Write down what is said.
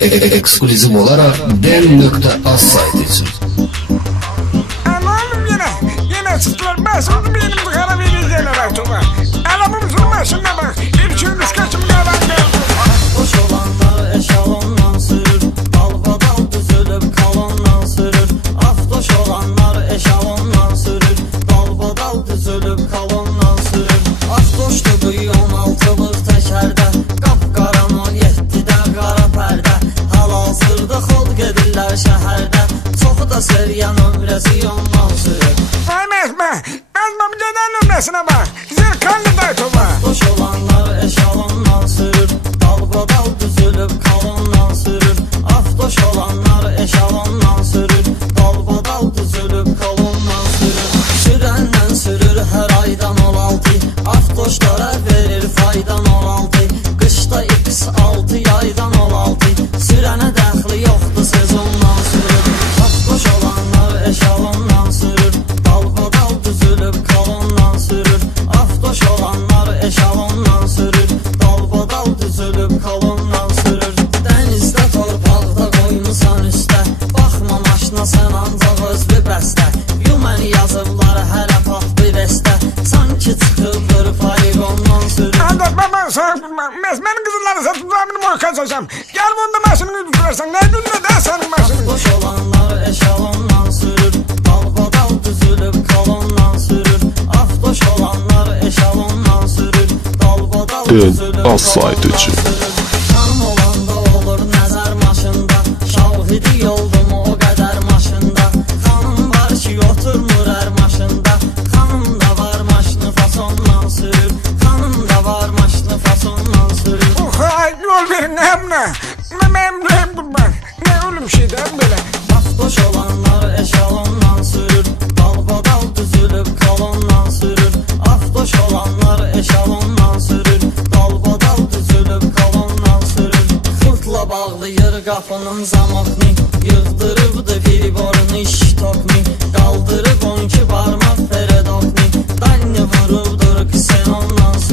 Ekskluzив olaraq den.az saytı üçün. Aman yine çıktılar. Ben sonra benim tıkara vereceğler artıma. Alamım zulmasına bak. İlçin üskacım yalan geldi. Boş olanlar eşalondan sürür. Dalbadal düzülüp kalondan sürür. Afdoş olanlar eşalondan sürür. Dalbadal düzülüp kalondan sürür. Afdoşdu bu 16'lıq təkərdə. Qapqaran 17'də qara pərdə. Hal-hazırda xod gedirlər şəhərdə. Çoxu da seriyan ömrəsi ondan sürür. Mehme, azmam deden nümresine bak. Zirkanlı daytoma. Afdoş olanlar eşalondan sürür. Dalbadal düzülüp kalondan sürür. Afdoş olanlar eşalondan sürür. Dalbadal düzülüp kalondan sürür. Sürəndən sürür hər aydan 16. Afdoşlara verir faydan 16. Qışda X6 yaydan 16. Sürənə dəxli yoxdur sezondan sürür. Afdoş olanlar eşalondan sürür. Dalbadal düzülüp kalondan sürür. Afdoş olanlar eşalondan sürür. Dalbadal düzülüp kalondan sürür. Dənizdə torpaqda qoymusan üstə. Baxma maşına sən ancaq özlü bəstə. Yuməni yazıblar hələ paf bir bəstə. Sanki çıxıldır poligondan sürür. Anlat baba sana mesmenin kızılları satıp benim oy kaçacağım. Gel bunda maşını tutursan ne günde de senin maşını. Boş olanlar eşalondan sürür. Dalbadal düzülüp kalondan sürür. Afdoş olanlar eşalondan sürür. Dalbadal düzülüp Az saytı üçün. Xanım olanda olur nəzər maşında. Şahidi oldum o qədər maşında. Xanım var ki oturmur hər maşında. Xanım da var maşını fasondan sürür. Xanım da var maşını fasondan sürür. Hay yol verin hem ne? Memnunum kurban. Ne ölüm şeyden böyle. Afdoş olanlar eşalondan sürür. Dalbadal düzülüp kalondan sürür. Afdoş olanlar eşalondan sürür. Dalbadal düzülüp kalondan sürür. Xırtla bağlayır qapının zamokni. Yığdırıbdı friborun iş tokni. Qaldırıb 12 barmaq feredokni. Danni vurubdur ksenondan sürür.